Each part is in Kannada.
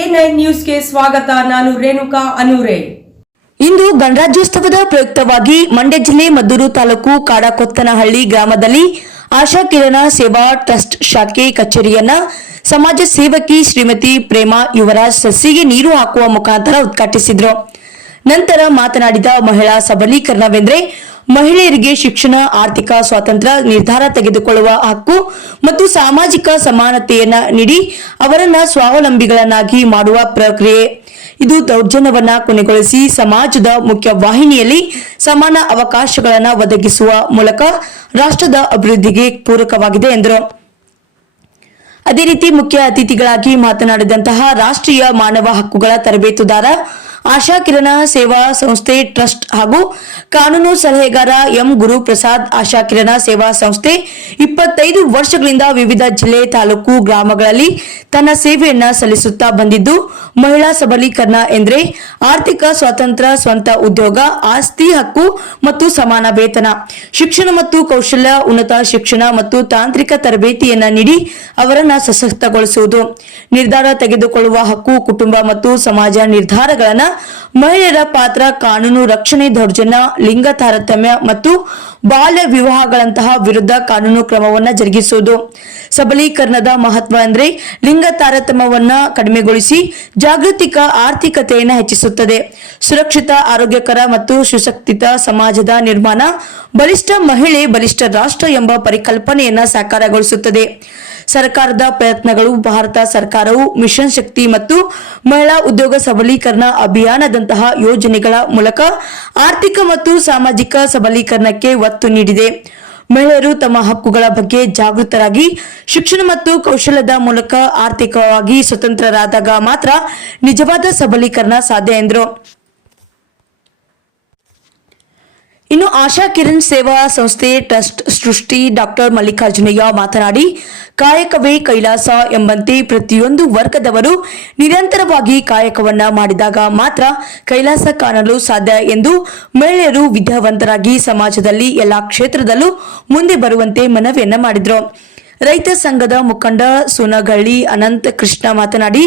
A9 ನ್ಯೂಸ್ಗೆ ಸ್ವಾಗತ. ನಾನು ರೇಣುಕಾ ಅನೂರೆ. ಇಂದು ಗಣರಾಜ್ಯೋತ್ಸವದ ಪ್ರಯುಕ್ತವಾಗಿ ಮಂಡ್ಯ ಜಿಲ್ಲೆ ಮದ್ದೂರು ತಾಲೂಕು ಕಾಡಕೊತ್ತನಹಳ್ಳಿ ಗ್ರಾಮದಲ್ಲಿ ಆಶಾ ಕಿರಣ ಸೇವಾ ಟ್ರಸ್ಟ್ ಶಾಖೆ ಕಚೇರಿಯನ್ನ ಸಮಾಜ ಸೇವಕಿ ಶ್ರೀಮತಿ ಪ್ರೇಮಾ ಯುವರಾಜ್ ಸಸಿಗೆ ನೀರು ಹಾಕುವ ಮುಖಾಂತರ ಉದ್ಘಾಟಿಸಿದರು. ನಂತರ ಮಾತನಾಡಿದ ಮಹಿಳಾ ಸಬಲೀಕರಣವೆಂದರೆ ಮಹಿಳೆಯರಿಗೆ ಶಿಕ್ಷಣ, ಆರ್ಥಿಕ ಸ್ವಾತಂತ್ರ್ಯ, ನಿರ್ಧಾರ ತೆಗೆದುಕೊಳ್ಳುವ ಹಕ್ಕು ಮತ್ತು ಸಾಮಾಜಿಕ ಸಮಾನತೆಯನ್ನ ನೀಡಿ ಅವರನ್ನ ಸ್ವಾವಲಂಬಿಗಳನ್ನಾಗಿ ಮಾಡುವ ಪ್ರಕ್ರಿಯೆ. ಇದು ದೌರ್ಜನ್ಯವನ್ನ ಕೊನೆಗೊಳಿಸಿ ಸಮಾಜದ ಮುಖ್ಯ ವಾಹಿನಿಯಲ್ಲಿ ಸಮಾನ ಅವಕಾಶಗಳನ್ನು ಒದಗಿಸುವ ಮೂಲಕ ರಾಷ್ಟ್ರದ ಅಭಿವೃದ್ಧಿಗೆ ಪೂರಕವಾಗಿದೆ ಎಂದರು. ಅದೇ ರೀತಿ ಮುಖ್ಯ ಅತಿಥಿಗಳಾಗಿ ಮಾತನಾಡಿದಂತಹ ರಾಷ್ಟ್ರೀಯ ಮಾನವ ಹಕ್ಕುಗಳ ತರಬೇತುದಾರ, ಆಶಾ ಕಿರಣ ಸೇವಾ ಸಂಸ್ಥೆ ಟ್ರಸ್ಟ್ ಹಾಗೂ ಕಾನೂನು ಸಲಹೆಗಾರ ಎಂ ಗುರುಪ್ರಸಾದ್, ಆಶಾ ಕಿರಣ ಸೇವಾ ಸಂಸ್ಥೆ 25 ವರ್ಷಗಳಿಂದ ವಿವಿಧ ಜಿಲ್ಲೆ, ತಾಲೂಕು, ಗ್ರಾಮಗಳಲ್ಲಿ ತನ್ನ ಸೇವೆಯನ್ನ ಸಲ್ಲಿಸುತ್ತಾ ಬಂದಿದ್ದು, ಮಹಿಳಾ ಸಬಲೀಕರಣ ಎಂದರೆ ಆರ್ಥಿಕ ಸ್ವಾತಂತ್ರ್ಯ, ಸ್ವಂತ ಉದ್ಯೋಗ, ಆಸ್ತಿ ಹಕ್ಕು ಮತ್ತು ಸಮಾನ ವೇತನ, ಶಿಕ್ಷಣ ಮತ್ತು ಕೌಶಲ್ಯ, ಉನ್ನತ ಶಿಕ್ಷಣ ಮತ್ತು ತಾಂತ್ರಿಕ ತರಬೇತಿಯನ್ನ ನೀಡಿ ಅವರನ್ನ ಸಶಕ್ತಗೊಳಿಸುವುದು, ನಿರ್ಧಾರ ತೆಗೆದುಕೊಳ್ಳುವ ಹಕ್ಕು, ಕುಟುಂಬ ಮತ್ತು ಸಮಾಜ ನಿರ್ಧಾರಗಳನ್ನ, ಮಹಿಳೆಯರ ಪಾತ್ರ, ಕಾನೂನು ರಕ್ಷಣೆ, ದೌರ್ಜನ್ಯ, ಲಿಂಗ ತಾರತಮ್ಯ ಮತ್ತು ಬಾಲ್ಯ ವಿವಾಹಗಳಂತಹ ವಿರುದ್ಧ ಕಾನೂನು ಕ್ರಮವನ್ನು ಜರುಗಿಸುವುದು. ಸಬಲೀಕರಣದ ಮಹತ್ವ ಅಂದರೆ ಲಿಂಗ ತಾರತಮ್ಯವನ್ನ ಕಡಿಮೆಗೊಳಿಸಿ ಜಾಗತಿಕ ಆರ್ಥಿಕತೆಯನ್ನು ಹೆಚ್ಚಿಸುತ್ತದೆ. ಸುರಕ್ಷಿತ, ಆರೋಗ್ಯಕರ ಮತ್ತು ಸುಸಂಘಟಿತ ಸಮಾಜದ ನಿರ್ಮಾಣ, ಬಲಿಷ್ಠ ಮಹಿಳೆ ಬಲಿಷ್ಠ ರಾಷ್ಟ್ರ ಎಂಬ ಪರಿಕಲ್ಪನೆಯನ್ನ ಸಾಕಾರಗೊಳಿಸುತ್ತದೆ. ಸರ್ಕಾರದ ಪ್ರಯತ್ನಗಳು, ಭಾರತ ಸರ್ಕಾರವು ಮಿಷನ್ ಶಕ್ತಿ ಮತ್ತು ಮಹಿಳಾ ಉದ್ಯೋಗ ಸಬಲೀಕರಣ ಅಭಿಯಾನದಂತಹ ಯೋಜನೆಗಳ ಮೂಲಕ ಆರ್ಥಿಕ ಮತ್ತು ಸಾಮಾಜಿಕ ಸಬಲೀಕರಣಕ್ಕೆ ಒತ್ತು ನೀಡಿದೆ. ಮಹಿಳೆಯರು ತಮ್ಮ ಹಕ್ಕುಗಳ ಬಗ್ಗೆ ಜಾಗೃತರಾಗಿ ಶಿಕ್ಷಣ ಮತ್ತು ಕೌಶಲ್ಯದ ಮೂಲಕ ಆರ್ಥಿಕವಾಗಿ ಸ್ವತಂತ್ರರಾದಾಗ ಮಾತ್ರ ನಿಜವಾದ ಸಬಲೀಕರಣ ಸಾಧ್ಯ ಎಂದರು. ಇನ್ನು ಆಶಾ ಕಿರಣ್ ಸೇವಾ ಸಂಸ್ಥೆ ಟ್ರಸ್ಟ್ ಸೃಷ್ಟಿ ಡಾಕ್ಟರ್ ಮಲ್ಲಿಕಾರ್ಜುನಯ್ಯ ಮಾತನಾಡಿ, ಕಾಯಕವೇ ಕೈಲಾಸ ಎಂಬಂತೆ ಪ್ರತಿಯೊಂದು ವರ್ಗದವರು ನಿರಂತರವಾಗಿ ಕಾಯಕವನ್ನ ಮಾಡಿದಾಗ ಮಾತ್ರ ಕೈಲಾಸ ಕಾಣಲು ಸಾಧ್ಯ ಎಂದು ಮಹಿಳೆಯರು ವಿದ್ಯಾವಂತರಾಗಿ ಸಮಾಜದಲ್ಲಿ ಎಲ್ಲಾ ಕ್ಷೇತ್ರದಲ್ಲೂ ಮುಂದೆ ಬರುವಂತೆ ಮನವಿಯನ್ನ ಮಾಡಿದರು. ರೈತ ಸಂಘದ ಮುಖಂಡ ಸೋನಗಳ್ಳಿ ಅನಂತ ಕೃಷ್ಣ ಮಾತನಾಡಿ,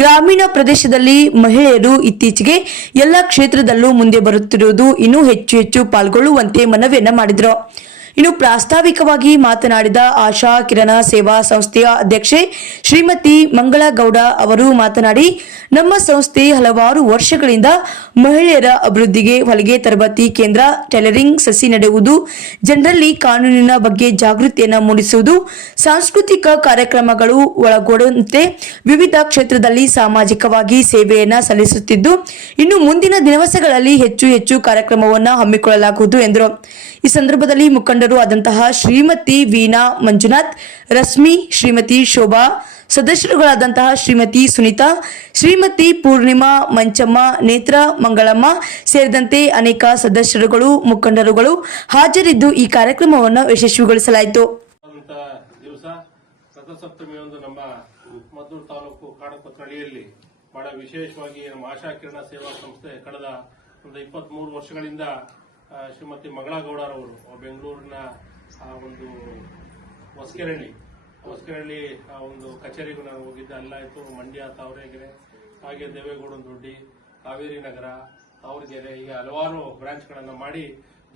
ಗ್ರಾಮೀಣ ಪ್ರದೇಶದಲ್ಲಿ ಮಹಿಳೆಯರು ಇತ್ತೀಚೆಗೆ ಎಲ್ಲ ಕ್ಷೇತ್ರದಲ್ಲೂ ಮುಂದೆ ಬರುತ್ತಿರುವುದು ಇನ್ನೂ ಹೆಚ್ಚು ಪಾಲ್ಗೊಳ್ಳುವಂತೆ ಮನವಿಯನ್ನ ಮಾಡಿದರು. ಇನ್ನು ಪ್ರಾಸ್ತಾವಿಕವಾಗಿ ಮಾತನಾಡಿದ ಆಶಾ ಕಿರಣ ಸೇವಾ ಸಂಸ್ಥೆಯ ಅಧ್ಯಕ್ಷೆ ಶ್ರೀಮತಿ ಮಂಗಳಗೌಡ ಅವರು ಮಾತನಾಡಿ, ನಮ್ಮ ಸಂಸ್ಥೆ ಹಲವಾರು ವರ್ಷಗಳಿಂದ ಮಹಿಳೆಯರ ಅಭಿವೃದ್ಧಿಗೆ ಹೊಲಿಗೆ ತರಬೇತಿ ಕೇಂದ್ರ, ಟೈಲರಿಂಗ್ ಸಸಿ ನೆಡುವುದು, ಜನರಲ್ಲಿ ಕಾನೂನಿನ ಬಗ್ಗೆ ಜಾಗೃತಿಯನ್ನು ಮೂಡಿಸುವುದು, ಸಾಂಸ್ಕೃತಿಕ ಕಾರ್ಯಕ್ರಮಗಳು ಒಳಗೊಂಡಂತೆ ವಿವಿಧ ಕ್ಷೇತ್ರದಲ್ಲಿ ಸಾಮಾಜಿಕವಾಗಿ ಸೇವೆಯನ್ನ ಸಲ್ಲಿಸುತ್ತಿದ್ದು, ಇನ್ನು ಮುಂದಿನ ದಿವಸಗಳಲ್ಲಿ ಹೆಚ್ಚು ಕಾರ್ಯಕ್ರಮವನ್ನು ಹಮ್ಮಿಕೊಳ್ಳಲಾಗುವುದು ಎಂದರು. ಈ ಸಂದರ್ಭದಲ್ಲಿ ಮುಖಂಡರು ಆದಂತಹ ಶ್ರೀಮತಿ ವೀಣಾ ಮಂಜುನಾಥ್, ರಶ್ಮಿ, ಶ್ರೀಮತಿ ಶೋಭಾ, ಸದಸ್ಯರುಗಳಾದಂತಹ ಶ್ರೀಮತಿ ಸುನೀತಾ, ಶ್ರೀಮತಿ ಪೂರ್ಣಿಮಾ, ಮಂಚಮ್ಮ, ನೇತ್ರ, ಮಂಗಳಮ್ಮ ಸೇರಿದಂತೆ ಅನೇಕ ಸದಸ್ಯರುಗಳು, ಮುಖಂಡರುಗಳು ಹಾಜರಿದ್ದು ಈ ಕಾರ್ಯಕ್ರಮವನ್ನು ಯಶಸ್ವಿಗೊಳಿಸಲಾಯಿತು. ರಥಸಪ್ತಮಿಯೊಂದು ನಮ್ಮ ಮದ್ದೂರು ತಾಲೂಕು ಕಾಡಕೊತ್ತನಹಳ್ಳಿಯಲ್ಲಿ ಬಹಳ ವಿಶೇಷವಾಗಿ ನಮ್ಮ ಆಶಾ ಕಿರಣ ಸೇವಾ ಸಂಸ್ಥೆ ಕಳೆದ ಒಂದು 23 ವರ್ಷಗಳಿಂದ ಶ್ರೀಮತಿ ಮಂಗಳಗೌಡರವರು ಬೆಂಗಳೂರಿನ ಒಂದು ಹೊಸಕೆರಳ್ಳಿ ಒಂದು ಕಚೇರಿಗೂ ನಾನು ಹೋಗಿದ್ದೆ. ಅಲ್ಲಾಯಿತು, ಮಂಡ್ಯ, ತಾವರೆಗೆರೆ, ಹಾಗೆ ದೇವೇಗೌಡ ದೊಡ್ಡಿ, ಕಾವೇರಿ ನಗರ, ತಾವರೆಗೆರೆ, ಹೀಗೆ ಹಲವಾರು ಬ್ರಾಂಚ್ಗಳನ್ನು ಮಾಡಿ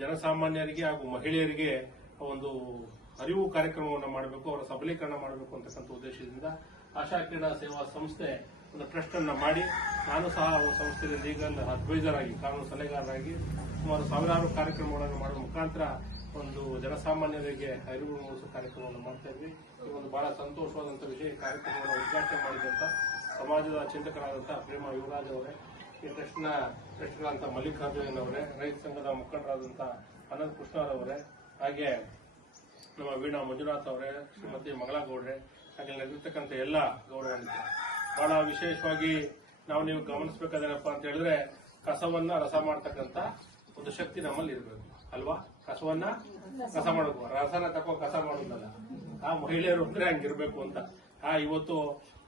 ಜನಸಾಮಾನ್ಯರಿಗೆ ಹಾಗೂ ಮಹಿಳೆಯರಿಗೆ ಒಂದು ಅರಿವು ಕಾರ್ಯಕ್ರಮವನ್ನು ಮಾಡಬೇಕು, ಅವರ ಸಬಲೀಕರಣ ಮಾಡಬೇಕು ಅಂತಕ್ಕಂಥ ಉದ್ದೇಶದಿಂದ ಆಶಾ ಕಿರಣ ಸೇವಾ ಸಂಸ್ಥೆ ಒಂದು ಟ್ರಸ್ಟ್ ಅನ್ನು ಮಾಡಿ, ನಾನು ಸಹ ಸಂಸ್ಥೆಯಲ್ಲಿ ಲೀಗಲ್ ಅಡ್ವೈಸರ್ ಆಗಿ, ಕಾನೂನು ಸಲಹೆಗಾರರಾಗಿ ಸುಮಾರು ಸಾವಿರಾರು ಕಾರ್ಯಕ್ರಮಗಳನ್ನು ಮಾಡುವ ಮುಖಾಂತರ ಒಂದು ಜನಸಾಮಾನ್ಯರಿಗೆ ಅರಿವು ಮೂಡಿಸುವ ಕಾರ್ಯಕ್ರಮವನ್ನು ಮಾಡ್ತಾ ಇದ್ವಿ. ಈ ಒಂದು ಬಹಳ ಸಂತೋಷವಾದಂತಹ ವಿಷಯ. ಕಾರ್ಯಕ್ರಮವನ್ನು ಉದ್ಘಾಟನೆ ಮಾಡಿದಂತ ಸಮಾಜದ ಚಿಂತಕರಾದಂತಹ ಪ್ರೇಮಾ ಯುವರಾಜ್ ಅವರೇ, ಈ ಟ್ರಸ್ಟ್ಗಳಂತ ಮಲ್ಲಿಕಾರ್ಜುನ್ ಅವರೇ, ರೈತ ಸಂಘದ ಮುಖಂಡರಾದಂತಹ ಅನಂತ ಕೃಷ್ಣರವರೇ, ಹಾಗೆ ನಮ್ಮ ವೀಣಾ ಮಂಜುನಾಥ್ ಅವರೇ, ಶ್ರೀಮತಿ ಮಂಗಳಗೌಡ್ರೆ, ಹಾಗೆ ನಡೆದಿರ್ತಕ್ಕಂಥ ಎಲ್ಲ ಗೌರವಾನ್ವಿತ. ಬಹಳ ವಿಶೇಷವಾಗಿ ನೀವು ಗಮನಿಸಬೇಕಾದೇನಪ್ಪ ಅಂತ ಹೇಳಿದ್ರೆ, ಕಸವನ್ನ ರಸ ಮಾಡ್ತಕ್ಕಂಥ ಒಂದು ಶಕ್ತಿ ನಮ್ಮಲ್ಲಿ ಇರಬೇಕು ಅಲ್ವಾ? ಕಸವನ್ನ ಕಸ ಮಾಡಬೇಕು, ರಸನ ತಕೋ ಕಸ ಮಾಡೋದಲ್ಲ. ಆ ಮಹಿಳೆಯರು ಅಂದ್ರೆ ಹಂಗಿರ್ಬೇಕು ಅಂತ. ಇವತ್ತು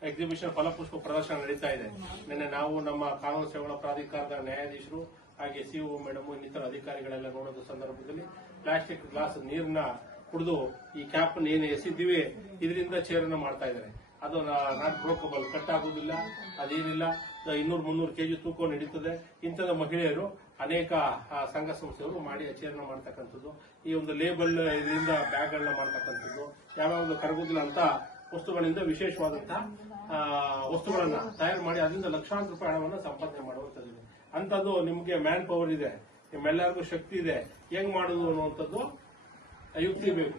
ಎಕ್ಸಿಬಿಷನ್ ಫಲಪುಷ್ಪ ಪ್ರದರ್ಶನ ನಡೀತಾ ಇದೆ. ನಿನ್ನೆ ನಾವು ನಮ್ಮ ಕಾನೂನು ಸೇವೆಗಳ ಪ್ರಾಧಿಕಾರದ ನ್ಯಾಯಾಧೀಶರು ಹಾಗೆ ಸಿಒ ಮೇಡಮ್ ಇನ್ನಿತರ ಅಧಿಕಾರಿಗಳೆಲ್ಲ ನೋಡೋದ ಸಂದರ್ಭದಲ್ಲಿ ಪ್ಲಾಸ್ಟಿಕ್ ಗ್ಲಾಸ್ ನೀರನ್ನ ಕುಡಿದು ಈ ಕ್ಯಾಪ್ ಏನು ಎಸಿದ್ದೀವಿ ಇದರಿಂದ ಚೇರನ್ನ ಮಾಡ್ತಾ ಇದ್ದಾರೆ. ಅದು ನಾಟ್ ಬ್ರೋಕಬಲ್, ಕಟ್ ಆಗುದಿಲ್ಲ, ಅದೇನಿಲ್ಲ. 200-300 kg ತೂಕ ನಡೀತದೆ. ಇಂಥದ ಮಹಿಳೆಯರು ಅನೇಕ ಸಂಘ ಸಂಸ್ಥೆಗಳು ಮಾಡಿ ಆಚರಣೆ ಮಾಡ್ತಕ್ಕಂಥದ್ದು. ಈ ಒಂದು ಲೇಬಲ್ ಇದರಿಂದ ಬ್ಯಾಗ್ಗಳನ್ನ ಮಾಡ್ತಕ್ಕಂಥದ್ದು, ಯಾವ್ಯಾವ ಕರಗುದಿಲ್ಲ ಅಂತ ವಸ್ತುಗಳಿಂದ ವಿಶೇಷವಾದಂತಹ ವಸ್ತುಗಳನ್ನ ತಯಾರು ಮಾಡಿ ಅದರಿಂದ ಲಕ್ಷಾಂತರ ರೂಪಾಯಿ ಹಣವನ್ನು ಸಂಪಾದನೆ ಮಾಡುವಂತದ್ದು. ಅಂತದ್ದು ನಿಮ್ಗೆ ಮ್ಯಾನ್ ಪವರ್ ಇದೆ, ನಿಮ್ಮೆಲ್ಲರಿಗೂ ಶಕ್ತಿ ಇದೆ, ಹೆಂಗ್ ಮಾಡುದು ಅನ್ನುವಂಥದ್ದು ಯುಕ್ತಿ ಬೇಕು.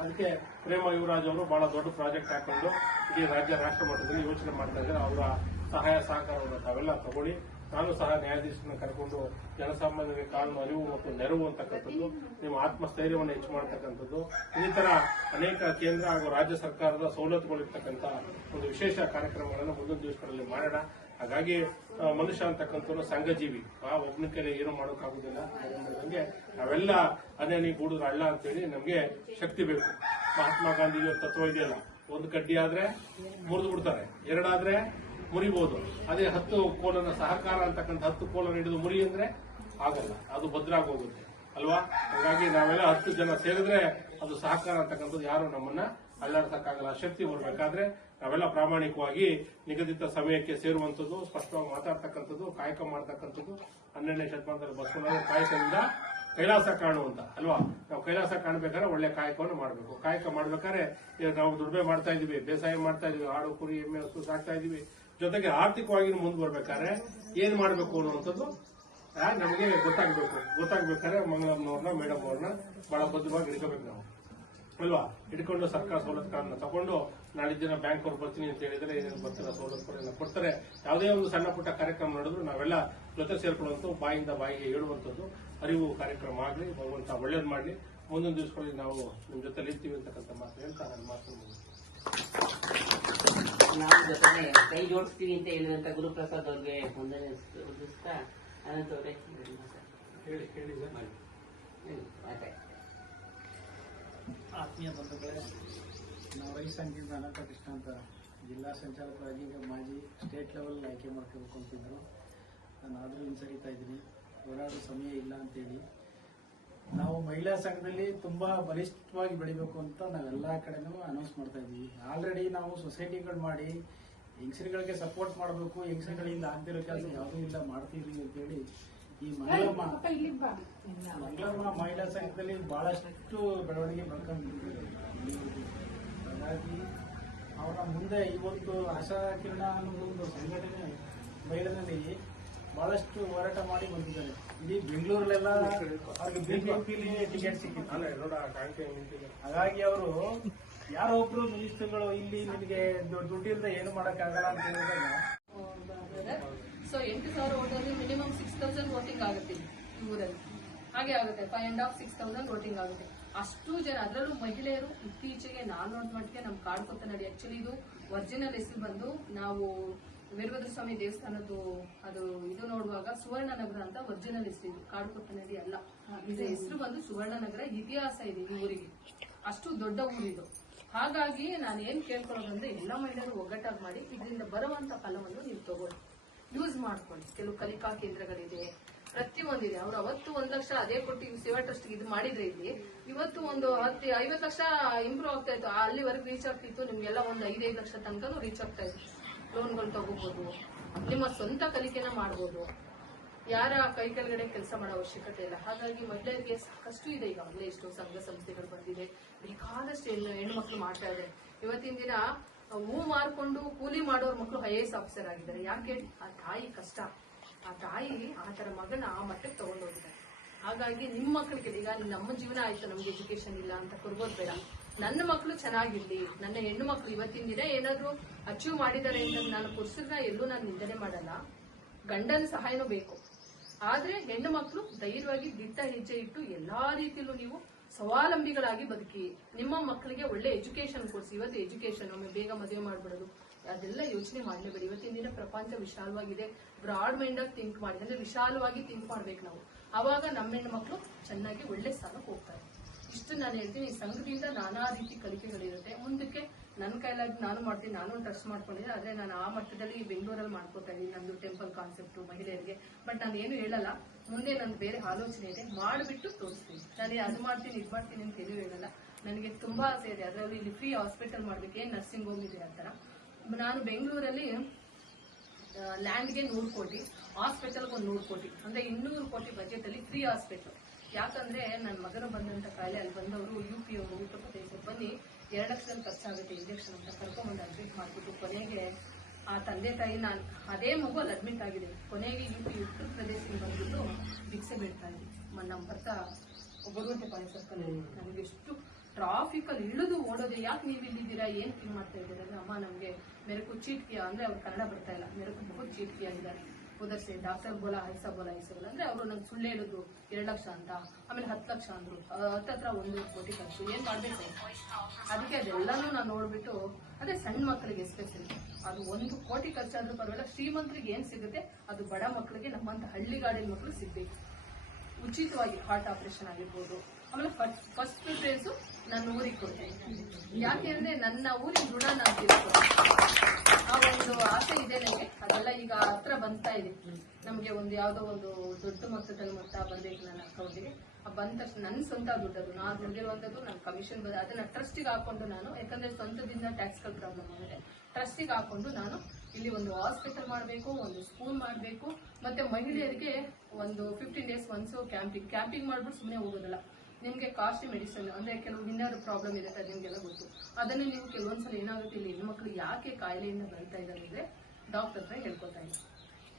ಅದಕ್ಕೆ ಪ್ರೇಮ ಯುವರಾಜ್ ಅವರು ಬಹಳ ದೊಡ್ಡ ಪ್ರಾಜೆಕ್ಟ್ ಹಾಕೊಂಡು ಇಡೀ ರಾಜ್ಯ ರಾಷ್ಟ್ರ ಮಟ್ಟದಲ್ಲಿ ಯೋಚನೆ ಮಾಡ್ತಾ ಇದ್ದಾರೆ. ಅವರ ಸಹಾಯ ಸಹಕಾರವನ್ನು ತಾವೆಲ್ಲ ತಗೊಳ್ಳಿ. ನಾನು ಸಹ ನ್ಯಾಯಾಧೀಶರನ್ನ ಕರ್ಕೊಂಡು ಜನಸಾಮಾನ್ಯರಿಗೆ ಕಾನೂನು ಅರಿವು ಮತ್ತು ನೆರವು ಅಂತಕ್ಕಂಥದ್ದು, ನಿಮ್ಮ ಆತ್ಮಸ್ಥೈರ್ಯವನ್ನು ಹೆಚ್ಚು ಮಾಡತಕ್ಕಂಥದ್ದು, ಇನ್ನಿತರ ಅನೇಕ ಕೇಂದ್ರ ಹಾಗೂ ರಾಜ್ಯ ಸರ್ಕಾರದ ಸವಲತ್ತುಗಳಿರ್ತಕ್ಕಂಥ ಒಂದು ವಿಶೇಷ ಕಾರ್ಯಕ್ರಮಗಳನ್ನು ಮುಂದಿನ ದಿವಸಗಳಲ್ಲಿ ಮಾಡೋಣ. ಹಾಗಾಗಿ ಮನುಷ್ಯ ಅಂತಕ್ಕಂಥ ಸಂಘಜೀವಿ, ಒಬ್ಬನ ಕೈಲಿ ಏನು ಮಾಡೋಕ್ಕಾಗುದಿಲ್ಲ. ನಮಗೆ ನಾವೆಲ್ಲ ಅನೇನಿ ಗೂಡಿದ್ರ ಹಳ್ಳ ಅಂತೇಳಿ ನಮಗೆ ಶಕ್ತಿ ಬೇಕು. ಮಹಾತ್ಮ ಗಾಂಧಿ ತತ್ವ ಇದೆಯಲ್ಲ, ಒಂದು ಕಡ್ಡಿ ಆದ್ರೆ ಮುರಿದು ಬಿಡ್ತಾರೆ, ಎರಡಾದ್ರೆ ಮುರಿಬಹುದು. ಅದೇ 10 ಕೋಲನ ಸಹಕಾರ ಅಂತಕ್ಕಂಥ 10 ಕೋಲನ ಹಿಡಿದು ಮುರಿ ಅಂದ್ರೆ ಆಗಲ್ಲ, ಅದು ಭದ್ರಾಗಿ ಹೋಗುತ್ತೆ ಅಲ್ವಾ. ಹಾಗಾಗಿ ನಾವೆಲ್ಲ 10 ಜನ ಸೇರಿದ್ರೆ ಅದು ಸಹಕಾರ ಅಂತಕ್ಕಂಥದ್ದು ಯಾರು ನಮ್ಮನ್ನ ಅಲ್ಲಾಡ್ಸಕ್ಕಾಗಲ್ಲ. ಶಕ್ತಿ ಬರಬೇಕಾದ್ರೆ ನಾವೆಲ್ಲ ಪ್ರಾಮಾಣಿಕವಾಗಿ ನಿಗದಿತ ಸಮಯಕ್ಕೆ ಸೇರುವಂಥದ್ದು, ಸ್ಪಷ್ಟವಾಗಿ ಮಾತಾಡ್ತಕ್ಕಂಥದ್ದು, ಕಾಯಕ ಮಾಡ್ತಕ್ಕಂಥದ್ದು. 12ನೇ ಶತಮಾನದಲ್ಲಿ ಬಸವಣ್ಣ ಕಾಯಕದಿಂದ ಕೈಲಾಸ ಕಾಣುವಂತ ಅಲ್ವಾ. ನಾವು ಕೈಲಾಸ ಕಾಣಬೇಕಾದ್ರೆ ಒಳ್ಳೆ ಕಾಯಕವನ್ನು ಮಾಡಬೇಕು. ಕಾಯಕ ಮಾಡ್ಬೇಕಾದ್ರೆ ನಾವು ದುಡಿಮೆ ಮಾಡ್ತಾ ಇದೀವಿ, ಬೇಸಾಯ ಮಾಡ್ತಾ ಇದೀವಿ, ಆಡು ಕುರಿ ಎಮ್ಮೆ ಹಸು ಸಾಕ್ತಾ ಇದೀವಿ, ಜೊತೆಗೆ ಆರ್ಥಿಕವಾಗಿ ಮುಂದೆ ಬರ್ಬೇಕಾದ್ರೆ ಏನ್ ಮಾಡಬೇಕು ಅನ್ನುವಂಥದ್ದು ನಮಗೆ ಗೊತ್ತಾಗ್ಬೇಕಾದ್ರೆ ಮಂಗಳಮ್ಮನವ್ರನ್ನ ಮೇಡಮ್ ಅವ್ರನ್ನ ಬಹಳ ಭದ್ರವಾಗಿ ಹಿಡ್ಕೋಬೇಕು ನಾವು ಅಲ್ವಾ. ಹಿಡ್ಕೊಂಡು ಸರ್ಕಾರ ಸವಲತ್ತುಗಳನ್ನ ತಗೊಂಡು ನಾಳಿನ ದಿನ ಬ್ಯಾಂಕ್ ಅವ್ರು ಬರ್ತೀನಿ ಅಂತ ಹೇಳಿದ್ರೆ ಏನೇನು ಬರ್ತಾರೆ ಸವಲತ್ತುಗಳನ್ನ ಕೊಡ್ತಾರೆ. ಯಾವುದೇ ಒಂದು ಸಣ್ಣ ಪುಟ್ಟ ಕಾರ್ಯಕ್ರಮ ನಡೆದ್ರು ನಾವೆಲ್ಲ ಜೊತೆ ಸೇರ್ಕೊಳ್ಳುವಂತ ಬಾಯಿಂದ ಬಾಯಿಗೆ ಹೇಳುವಂಥದ್ದು ಅರಿವು ಕಾರ್ಯಕ್ರಮ ಆಗಲಿ. ಭಗವಂತ ಒಳ್ಳೇದು ಮಾಡಲಿ. ಮುಂದಿನ ದಿವಸಗಳಲ್ಲಿ ನಾವು ನಿಮ್ ಜೊತೆ ಇರ್ತೀವಿ ಅಂತಕ್ಕಂಥ ಮಾತು ಹೇಳ್ತಾ ನನ್ನ ಮಾತು ನಾವು ಜೊತೆ ಕೈ ಜೋಡಿಸ್ತೀವಿ ಅಂತ ಹೇಳಿದಂತ ಗುರುಪ್ರಸಾದ್ ಅವ್ರಿಗೆ ವಂದನೆ ಸಲ್ಲಿಸ್ತಾ ಅನಂತ ಅವರೇ ಹೇಳಿ ಆತ್ಮೀಯ ಬಂಧುಗಳೇ, ನಾವು ರೈತ ಸಂಘದಿಂದ ಅನಂತ ಕೃಷ್ಣ ಅಂತ ಜಿಲ್ಲಾ ಸಂಚಾಲಕರಾಗಿ ಈಗ ಮಾಜಿ ಸ್ಟೇಟ್ ಲೆವೆಲ್ ಆಯ್ಕೆ ಮಾಡ್ಕೋಬೇಕು ಅಂತಿದ್ರು. ನಾನು ಆದರೂ ಹಿಂಸರಿತಾ ಇದ್ದೀನಿ, ಓಡಾಡೋ ಸಮಯ ಇಲ್ಲ ಅಂತೇಳಿ. ನಾವು ಮಹಿಳಾ ಸಂಘದಲ್ಲಿ ತುಂಬಾ ಬಲಿಷ್ಠವಾಗಿ ಬೆಳಿಬೇಕು ಅಂತ ನಾವೆಲ್ಲ ಕಡೆನೂ ಅನೌನ್ಸ್ ಮಾಡ್ತಾ ಇದ್ದೀವಿ. ಆಲ್ರೆಡಿ ನಾವು ಸೊಸೈಟಿಗಳು ಮಾಡಿ ಹೆಂಗಸರುಗಳಿಗೆ ಸಪೋರ್ಟ್ ಮಾಡಬೇಕು, ಹೆಂಗಸರುಗಳಿಂದ ಆಗ್ತಿರೋ ಕೆಲಸ ಯಾವುದೂ ಇಲ್ಲ ಮಾಡ್ತೀವಿ ಅಂತೇಳಿ ಈ ಮಂಗಳಮ್ಮ ಮಹಿಳಾ ಸಂಘದಲ್ಲಿ ಬಹಳಷ್ಟು ಬೆಳವಣಿಗೆ ಮಾಡ್ಕೊಂಡಿದ್ದೀವಿ. ಹಾಗಾಗಿ ಅವರ ಮುಂದೆ ಇವತ್ತು ಆಶಾ ಕಿರಣ ಅನ್ನೋದು ಒಂದು ಸಂಘಟನೆ ಮಹಿಳೆಯಲ್ಲಿ ಬಹಳಷ್ಟು ಹೋರಾಟ ಮಾಡಿ ಬಂದಿದ್ದಾರೆ. ಇಡೀ ಬೆಂಗಳೂರಲ್ಲೆಲ್ಲ ಅವ್ರಿಗೆ ಬಿಜೆಪಿಲಿ ಟಿಕೆಟ್ ಸಿಕ್ಕಿತ್ತು. ಹಾಗಾಗಿ ಅವರು ಯಾರೋ ಒಬ್ರು ಮಿನಿಸ್ಟರ್ಗಳು ಇಲ್ಲಿ ನಿಮಗೆ ದುಡ್ಡಿಂದ ಏನು ಮಾಡಕ್ಕಾಗಲ್ಲ ಅಂತ ಹೇಳಿದಾಗ ಸೊ 8,000 ಓಟಲ್ಲಿ ಮಿನಿಮಮ್ 6,000 ವೋಟಿಂಗ್ ಆಗುತ್ತೆ ಈ ಊರಲ್ಲಿ. ಹಾಗೆ ಆಗುತ್ತೆ 5,500-6,000 ವೋಟಿಂಗ್ ಆಗುತ್ತೆ. ಅಷ್ಟು ಜನ, ಅದರಲ್ಲೂ ಮಹಿಳೆಯರು ಇತ್ತೀಚೆಗೆ ನಾನು ನೋಡಿದ ಮಟ್ಟಿಗೆ ನಮ್ಮ ಕಾಡ್ಕೊತ್ತನಡಿ, ಆಕ್ಚುಲಿ ಇದು ಒರಿಜಿನಲ್ ಹೆಸರು ಬಂದು ನಾವು ವೀರಭದ್ರ ಸ್ವಾಮಿ ದೇವಸ್ಥಾನದ್ದು ಅದು ಇದು ನೋಡುವಾಗ ಸುವರ್ಣನಗರ ಅಂತ ಒರಿಜಿನಲ್ ಹೆಸರು, ಇದು ಕಾಡ್ಕೊತ್ತನಡಿ ಅಲ್ಲ. ಇದು ಹೆಸರು ಬಂದು ಸುವರ್ಣನಗರ. ಇತಿಹಾಸ ಇದೆ ಈ ಊರಿಗೆ, ಅಷ್ಟು ದೊಡ್ಡ ಊರಿದು. ಹಾಗಾಗಿ ನಾನು ಏನ್ ಕೇಳ್ಕೊಳ್ಳೋದಂದ್ರೆ ಎಲ್ಲ ಮಹಿಳೆಯರು ಒಗ್ಗಟ್ಟಾಗಿ ಮಾಡಿ ಇದರಿಂದ ಬರುವಂತ ಫಲವನ್ನು ನೀವು ತಗೊಳ್ಳಿ, ಯೂಸ್ ಮಾಡ್ಕೊಳ್ಳಿ. ಕೆಲವು ಕಲಿಕಾ ಕೇಂದ್ರಗಳಿದೆ, ಪ್ರತಿಯೊಂದಿದೆ. ಅವ್ರು ಅವತ್ತು 1 ಲಕ್ಷ ಅದೇ ಕೊಟ್ಟು ಸೇವಾ ಟ್ರಸ್ಟ್ ಇದು ಮಾಡಿದ್ರೆ ಇಲ್ಲಿ ಇವತ್ತು ಒಂದು 50 ಲಕ್ಷ ಇಂಪ್ರೂವ್ ಆಗ್ತಾ ಇತ್ತು. ಅಲ್ಲಿವರೆಗೂ ರೀಚ್ ಆಗ್ತಿತ್ತು. ನಿಮ್ಗೆಲ್ಲ ಒಂದು 5 ಲಕ್ಷ ತನಕ ರೀಚ್ ಆಗ್ತಾ ಇತ್ತು. ಲೋನ್ಗಳು ತಗೋಬಹುದು, ನಿಮ್ಮ ಸ್ವಂತ ಕಲಿಕೆನ ಮಾಡಬಹುದು, ಯಾರ ಕೈ ಕೆಳಗಡೆ ಕೆಲಸ ಮಾಡೋ ಅವಶ್ಯಕತೆ ಇಲ್ಲ. ಹಾಗಾಗಿ ಮಹಿಳೆಯರಿಗೆ ಸಾಕಷ್ಟು ಇದೆ. ಈಗಾಗಲೇ ಎಷ್ಟೋ ಸಂಘ ಸಂಸ್ಥೆಗಳು ಬಂದಿದೆ, ಬೇಕಾದಷ್ಟು ಹೆಣ್ಣು ಮಾಡ್ತಾ ಇದ್ದಾರೆ. ಇವತ್ತಿನ ದಿನ ಹೂ ಮಾರ್ಕೊಂಡು ಕೂಲಿ ಮಾಡೋರ್ ಮಕ್ಕಳು IAS ಆಫೀಸರ್ ಆಗಿದ್ದಾರೆ. ಯಾಕೆ? ಆ ತಾಯಿ ಕಷ್ಟ, ಆ ತಾಯಿ ಆ ತರ ಮಗನ ಆ ಮಟ್ಟಕ್ಕೆ ತಗೊಂಡೋಗಿದ್ದಾರೆ. ಹಾಗಾಗಿ ನಿಮ್ಮ ಮಕ್ಕಳಿಗೆ ಈಗ ನಮ್ಮ ಜೀವನ ಆಯ್ತು, ನಮ್ಗೆ ಎಜುಕೇಶನ್ ಇಲ್ಲ ಅಂತ ಕೊರ್ಗೋದ್ ಬೇಡ. ನನ್ನ ಮಕ್ಕಳು ಚೆನ್ನಾಗಿರ್ಲಿ, ನನ್ನ ಹೆಣ್ಣು ಮಕ್ಕಳು ಇವತ್ತಿನ ದಿನ ಏನಾದ್ರು ಅಚೀವ್ ಮಾಡಿದ್ದಾರೆ ಅಂತ ನಾನು ಪುರುಷರನ್ನ ಎಲ್ಲೂ ನಾನು ನಿಂದನೆ ಮಾಡಲ್ಲ. ಗಂಡನ ಸಹಾಯನೂ ಬೇಕು, ಆದ್ರೆ ಹೆಣ್ಣು ಮಕ್ಕಳು ಧೈರ್ಯವಾಗಿ ದಿಟ್ಟ ಹೆಜ್ಜೆ ಇಟ್ಟು ಎಲ್ಲಾ ರೀತಿಯಲ್ಲೂ ನೀವು ಸ್ವಾವಲಂಬಿಗಳಾಗಿ ಬದುಕಿ. ನಿಮ್ಮ ಮಕ್ಕಳಿಗೆ ಒಳ್ಳೆ ಎಜುಕೇಶನ್ ಕೊಡಿಸಿ. ಇವತ್ತು ಎಜುಕೇಶನ್ ಒಮ್ಮೆ ಬೇಗ ಮದುವೆ ಮಾಡ್ಬಿಡೋದು ಅದೆಲ್ಲ ಯೋಚನೆ ಮಾಡಲೇಬೇಡಿ. ಇವತ್ತಿನ ದಿನ ಪ್ರಪಂಚ ವಿಶಾಲವಾಗಿದೆ. ಬ್ರಾಡ್ ಮೈಂಡ್ ಆಗಿ ಥಿಂಕ್ ಮಾಡಿ, ಅಂದ್ರೆ ವಿಶಾಲವಾಗಿ ಥಿಂಕ್ ಮಾಡ್ಬೇಕು ನಾವು. ಅವಾಗ ನಮ್ಮ ಹೆಣ್ಣು ಮಕ್ಕಳು ಚೆನ್ನಾಗಿ ಒಳ್ಳೆ ಸ್ಥಾನಕ್ಕೆ ಹೋಗ್ತಾರೆ. ಇಷ್ಟು ನಾನು ಹೇಳ್ತೀನಿ. ಈ ಸಂಘದಿಂದ ನಾನಾ ರೀತಿ ಕಲಿಕೆಗಳಿರುತ್ತೆ. ಮುಂದಕ್ಕೆ ನನ್ನ ಕೈಲಾಗಿ ನಾನು ಮಾಡ್ತೀನಿ, ನಾನು ಟ್ರಸ್ಟ್ ಮಾಡ್ಕೊಂಡಿದ್ದೆ. ಆದ್ರೆ ನಾನು ಆ ಮಟ್ಟದಲ್ಲಿ ಬೆಂಗಳೂರಲ್ಲಿ ಮಾಡ್ಕೋತಾ ಇದ್ದೀನಿ, ನಂದು ಟೆಂಪಲ್ ಕಾನ್ಸೆಪ್ಟ್ ಮಹಿಳೆಯರಿಗೆ. ಬಟ್ ನಾನು ಏನು ಹೇಳಲ್ಲ, ಮುಂದೆ ನನ್ ಬೇರೆ ಆಲೋಚನೆ ಇದೆ, ಮಾಡಿಬಿಟ್ಟು ತೋರಿಸ್ತೀನಿ. ನಾನು ಅದು ಮಾಡ್ತೀನಿ ಇದು ಮಾಡ್ತೀನಿ ಅಂತ ಏನು ಹೇಳಲ್ಲ. ನನಗೆ ತುಂಬಾ ಆಸೆ ಇದೆ, ಅದರಲ್ಲಿ ಇಲ್ಲಿ ಫ್ರೀ ಹಾಸ್ಪಿಟಲ್ ಮಾಡ್ಬೇಕು, ಏನ್ ನರ್ಸಿಂಗ್ ಹೋಮ್ ಇದೆ ಆ ಥರ. ನಾನು ಬೆಂಗಳೂರಲ್ಲಿ ಲ್ಯಾಂಡ್ಗೆ 100 ಕೋಟಿ, ಹಾಸ್ಪಿಟಲ್ಗೆ ಒಂದು 100 ಕೋಟಿ, ಅಂದ್ರೆ 200 ಕೋಟಿ ಬಜೆಟ್ ಅಲ್ಲಿ ಫ್ರೀ ಹಾಸ್ಪಿಟಲ್. ಯಾಕಂದ್ರೆ ನನ್ನ ಮಗನ ಬಂದಂತ ಕಾಯಿಲೆ ಅಲ್ಲಿ ಬಂದವರು UP ಅವರು ಉತ್ತರ ಪ್ರದೇಶ ಬನ್ನಿ 2 ಲಕ್ಷದಲ್ಲಿ ಖರ್ಚಾಗುತ್ತೆ ಇಂಜೆಕ್ಷನ್ ಅಂತ ಕರ್ಕೊಂಡ್ಬಂದು ಅಡ್ಮಿಟ್ ಮಾಡ್ಬಿಟ್ಟು ಕೊನೆಗೆ ಆ ತಂದೆ ತಾಯಿ, ನಾನು ಅದೇ ಮಗು ಅಲ್ಲಿ ಅಡ್ಮಿಟ್ ಆಗಿದೆ, ಕೊನೆಗೆ UP ಉತ್ತರ ಪ್ರದೇಶದಿಂದ ಬಂದ್ಬಿಟ್ಟು ಭಿಕ್ಷೆ ಬೇಡ್ತಾ ಇದ್ವಿ. ನಮ್ಮ ಬರ್ತಾ ಬರುವಂತೆ ಪಾಳಿ ಸರ್ಕಲ್ ನನಗೆ ಎಷ್ಟು ಟ್ರಾಫಿಕ್ ಅಲ್ಲಿ ಇಳಿದು ಓಡೋದು, ಯಾಕೆ ನೀವು ಇಲ್ಲಿದ್ದೀರಾ, ಏನ್ ಫೀಲ್ ಮಾಡ್ತಾ ಇದ್ದೀರಾ ಅಂದ್ರೆ, ಅಮ್ಮ ನಮ್ಗೆ ಮೇರೆಕು ಚೀಟ್ ಕಿಯಾ ಅಂದ್ರೆ ಅವ್ರು ಕನ್ನಡ ಬರ್ತಾ ಇಲ್ಲ, ಮೇರೆಕು ಬಹುತ್ ಚೀಟ್ ಕಿಯಾ ಇದ್ದಾರೆ, ಉದರ್ ಸೆ ಡಾಕ್ಟರ್ ಬೋಲಾ ಐಸಾ ಅಂದ್ರೆ ಅವರು ನಂಗೆ ಸುಳ್ಳು ಹೇಳಿದ್ರು 2 ಲಕ್ಷ ಅಂತ, ಆಮೇಲೆ 10 ಲಕ್ಷ ಅಂದ್ರು, ಹತ್ರ 1 ಕೋಟಿ ಖರ್ಚು, ಏನ್ ಮಾಡ್ಬೇಕು. ಅದಕ್ಕೆ ಅದೆಲ್ಲಾನು ನಾನು ನೋಡ್ಬಿಟ್ಟು, ಅದೇ ಸಣ್ಣ ಮಕ್ಕಳಿಗೆ ಎಸ್ಪೆಷಲಿ ಅದು 1 ಕೋಟಿ ಖರ್ಚಾದ್ರೂ ಪರವಾಗಿಲ್ಲ, ಶ್ರೀಮಂತರಿಗೆ ಏನ್ ಸಿಗುತ್ತೆ ಅದು ಬಡ ಮಕ್ಕಳಿಗೆ, ನಮ್ಮಂತ ಹಳ್ಳಿಗಾಡಿನ ಮಕ್ಕಳು ಸಿಗ್ಬೇಕು ಉಚಿತವಾಗಿ. ಹಾರ್ಟ್ ಆಪರೇಷನ್ ಆಗಿರ್ಬೋದು. ಆಮೇಲೆ ಫಸ್ಟ್ ಪ್ರಿಫರೆನ್ಸ್ ನನ್ನ ಊರಿಗೆ ಕೊಡ್ತೇನೆ, ಯಾಕೆ ಅಂದ್ರೆ ನನ್ನ ಊರಿನ ಋಣ ನಾನು ತೀರಿಸ್ಕೊಳ್ತೀನಿ. ಆ ಒಂದು ಆಸೆ ಇದೆ ನನಗೆ, ಅದೆಲ್ಲ ಈಗ ಹತ್ರ ಬಂತಾ ಇದೆ. ನಮ್ಗೆ ಒಂದು ಯಾವ್ದೋ ಒಂದು ದೊಡ್ಡ ಮೊತ್ತದಲ್ಲಿ ಮೊತ್ತ ಬರ್ಬೇಕು ನನ್ನ ಅಕೌಂಟಿಗೆ. ಬಂದ ತಕ್ಷಣ ನನ್ನ ಸ್ವಂತ ದುಡ್ಡದು, ನಾನು ದುಡ್ಡಿರುವಂತದ್ದು ನನ್ನ ಕಮಿಷನ್ ಬರೋದು, ಅದನ್ನ ಟ್ರಸ್ಟಿಗೆ ಹಾಕೊಂಡು ನಾನು, ಯಾಕಂದ್ರೆ ಸ್ವಂತದಿಂದ ಟ್ಯಾಕ್ಸ್ಗಳ ಪ್ರಾಬ್ಲಮ್ ಆಗಿದೆ, ಟ್ರಸ್ಟಿಗೆ ಹಾಕೊಂಡು ನಾನು ಇಲ್ಲಿ ಒಂದು ಹಾಸ್ಪಿಟಲ್ ಮಾಡಬೇಕು, ಒಂದು ಸ್ಕೂಲ್ ಮಾಡಬೇಕು, ಮತ್ತೆ ಮಹಿಳೆಯರಿಗೆ ಒಂದು 15 days ಒನ್ಸ್ ಕ್ಯಾಂಪಿಂಗ್ ಮಾಡ್ಬಿಟ್ಟು ಸುಮ್ಮನೆ ಹೋಗೋದಲ್ಲ. ನಿಮ್ಗೆ ಕಾಸ್ಟ್ಲಿ ಮೆಡಿಸಿನ್ ಅಂದ್ರೆ ಕೆಲವು ಇನ್ನರ್ ಪ್ರಾಬ್ಲಮ್ ಇರುತ್ತೆ, ಅದು ನಿಮ್ಗೆಲ್ಲ ಗೊತ್ತು. ಅದನ್ನ ನೀವು ಕೆಲವೊಂದ್ಸಲ ಏನಾಗುತ್ತೆ, ಇಲ್ಲಿ ಹೆಣ್ಮಕ್ಳು ಯಾಕೆ ಕಾಯಿಲೆಯಿಂದ ಬರ್ತಾ ಇದ್ದಾರೆ ಅಂದ್ರೆ ಡಾಕ್ಟರ್ ಹತ್ರ ಹೇಳ್ಕೊತಾ ಇದ್ದಾರೆ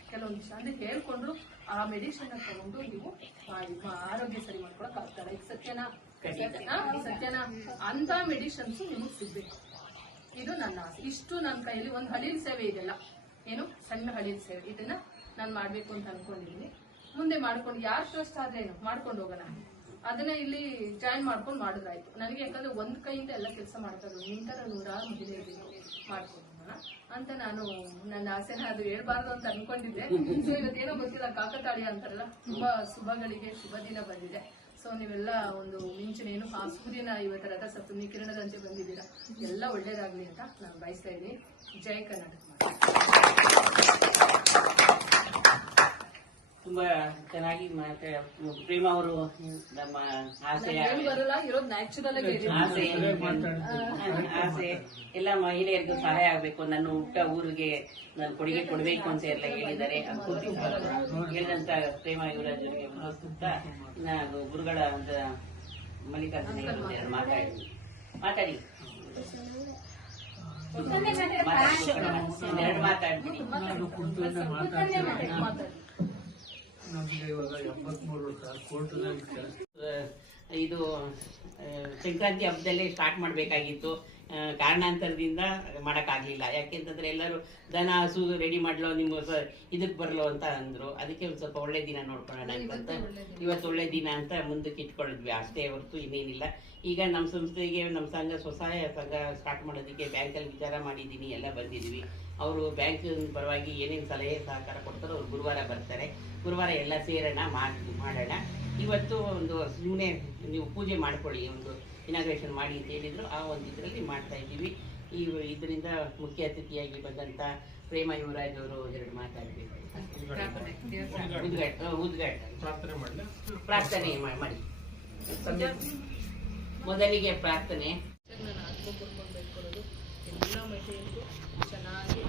ಕೆಲವೊಂದು ವಿಷಯ, ಅಂದ್ರೆ ಹೇಳ್ಕೊಂಡು ಆ ಮೆಡಿಸಿನ್ ತಗೊಂಡು ನೀವು ಆರೋಗ್ಯ ಸರಿ ಮಾಡ್ಕೊಳಕ್ ಆಗ್ತಾರೆ. ಈಗ ಸತ್ಯನಾ ಅಂತ ಮೆಡಿಸಿನ್ಸ್ ನಿಮಗೆ ಸಿಗ್ಬೇಕು. ಇದು ನನ್ನ ಆಸೆ. ಇಷ್ಟು ನನ್ನ ಕೈಯಲ್ಲಿ ಒಂದು ಹಳ್ಳಿಯ ಸೇವೆ ಇದೆಲ್ಲ, ಏನು ಸಣ್ಣ ಹಳ್ಳಿಯ ಸೇವೆ, ಇದನ್ನ ನಾನು ಮಾಡ್ಬೇಕು ಅಂತ ಅನ್ಕೊಂಡಿದ್ದೀನಿ. ಮುಂದೆ ಮಾಡ್ಕೊಂಡು ಯಾರು ಟ್ರಸ್ಟ್ ಆದ್ರೇನು ಮಾಡ್ಕೊಂಡು ಹೋಗೋಣ, ಅದನ್ನ ಇಲ್ಲಿ ಜಾಯಿನ್ ಮಾಡ್ಕೊಂಡು ಮಾಡಿದ್ರಾಯ್ತು ನನಗೆ. ಯಾಕಂದ್ರೆ ಒಂದ್ ಕೈಯಿಂದ ಎಲ್ಲ ಕೆಲಸ ಮಾಡ್ತಾರೆ, ನಿಂತರ 100 ಮಹಿಳೆಯರಿಗೆ ಮಾಡ್ಕೊಂಡು ಅಂತ ನಾನು ನನ್ನ ಆಸೆನ ಅದು ಹೇಳ್ಬಾರ್ದು ಅಂತ ಅನ್ಕೊಂಡಿದ್ದೆ. ಸೊ ಇವತ್ತೇನೋ ಗೊತ್ತಿಲ್ಲ, ಕಾಕತಾಳೀಯ ಅಂತಾರಲ್ಲ, ತುಂಬಾ ಶುಭಗಳಿಗೆ ಶುಭ ದಿನ ಬಂದಿದೆ. ಸೊ ನೀವೆಲ್ಲ ಒಂದು ಮಿಂಚಿನೇನು ಆ ಸೂರ್ಯನ ಇವತ್ತರ ರಥ ಸಪ್ತಮಿ ಕಿರಣದಂತೆ ಬಂದಿದ್ದೀರಾ, ಎಲ್ಲ ಒಳ್ಳೇದಾಗ್ಲಿ ಅಂತ ನಾನು ಬಯಸ್ತಾ ಇದ್ದೀನಿ. ಜೈ ಕರ್ನಾಟಕ. ತುಂಬಾ ಚೆನ್ನಾಗಿ ಪ್ರೇಮ ಅವರು ನಮ್ಮ ಬರಲ್ಲ ಇರೋದು ನ್ಯಾಚುರಲ್ ಆಸೆ ಎಲ್ಲ ಮಹಿಳೆಯರಿಗೂ ಸಹಾಯ ಆಗ್ಬೇಕು, ನನ್ನ ಹುಟ್ಟ ಊರಿಗೆ ನಾನು ಕೊಡುಗೆ ಕೊಡಬೇಕು ಅಂತ ಎಲ್ಲ ಹೇಳಿದ್ದಾರೆ. ಹೇಳಿದಂತ ಪ್ರೇಮ ಯುವರಾಜರಿಗೆ ನಾನು ಗುರುಗಳ ಅಂತ ಮಲ್ಲಿಕಾರ್ಜುನ ಮಾತಾಡಿ ಮಾತಾಡ್ತೀನಿ. ನಮ್ಗೆ ಇವಾಗ 73 ಕೋಟಿ ಇದು ಸಂಕ್ರಾಂತಿ ಹಬ್ಬದಲ್ಲೇ ಸ್ಟಾರ್ಟ್ ಮಾಡಬೇಕಾಗಿತ್ತು, ಕಾರಣಾಂತರದಿಂದ ಮಾಡೋಕ್ಕಾಗಲಿಲ್ಲ. ಯಾಕೆಂತಂದ್ರೆ ಎಲ್ಲರೂ ದನ ಹಸು ರೆಡಿ ಮಾಡ್ಲೋ ನಿಮ್ಮ ಇದಕ್ಕೆ ಬರಲೋ ಅಂತ ಅಂದ್ರು. ಅದಕ್ಕೆ ಒಂದು ಸ್ವಲ್ಪ ಒಳ್ಳೆ ದಿನ ನೋಡ್ಕೊಳ್ಳೋಣ ಅಂತ ಇವತ್ತು ಒಳ್ಳೆ ದಿನ ಅಂತ ಮುಂದಕ್ಕೆ ಇಟ್ಕೊಂಡಿದ್ವಿ, ಅಷ್ಟೇ ಹೊರತು ಇನ್ನೇನಿಲ್ಲ. ಈಗ ನಮ್ಮ ಸಂಸ್ಥೆಗೆ ನಮ್ಮ ಸಂಘ ಸ್ವಸಹಾಯ ಸಂಘ ಸ್ಟಾರ್ಟ್ ಮಾಡೋದಕ್ಕೆ ಬ್ಯಾಂಕಲ್ಲಿ ವಿಚಾರ ಮಾಡಿದ್ದೀನಿ, ಎಲ್ಲ ಬಂದಿದ್ವಿ. ಅವರು ಬ್ಯಾಂಕ್ ಪರವಾಗಿ ಏನೇನು ಸಲಹೆ ಸಹಕಾರ ಕೊಡ್ತಾರೋ ಅವ್ರು ಗುರುವಾರ ಬರ್ತಾರೆ. ಗುರುವಾರ ಎಲ್ಲ ಸೇರೋಣ ಮಾಡೋಣ. ಇವತ್ತು ಒಂದು ಸುಮ್ಮನೆ ನೀವು ಪೂಜೆ ಮಾಡ್ಕೊಳ್ಳಿ, ಒಂದು ಇನಾಗ್ರೇಷನ್ ಮಾಡಿ ಅಂತ ಹೇಳಿದ್ರು, ಆ ಒಂದು ಇದರಲ್ಲಿ ಮಾಡ್ತಾ ಇದ್ದೀವಿ. ಇದರಿಂದ ಮುಖ್ಯ ಅತಿಥಿಯಾಗಿ ಬಂದಂತ ಪ್ರೇಮ ಯುವರಾಜ್ ಅವರು ಒಂದೆರಡು ಮಾತಾಡಬೇಕು. ಪ್ರಾರ್ಥನೆ ಮಾಡಿ. ಮೊದಲಿಗೆ ಪ್ರಾರ್ಥನೆ. ಎಲ್ಲ ಮಹಿಳೆಯರಿಗೂ ಚೆನ್ನಾಗಿ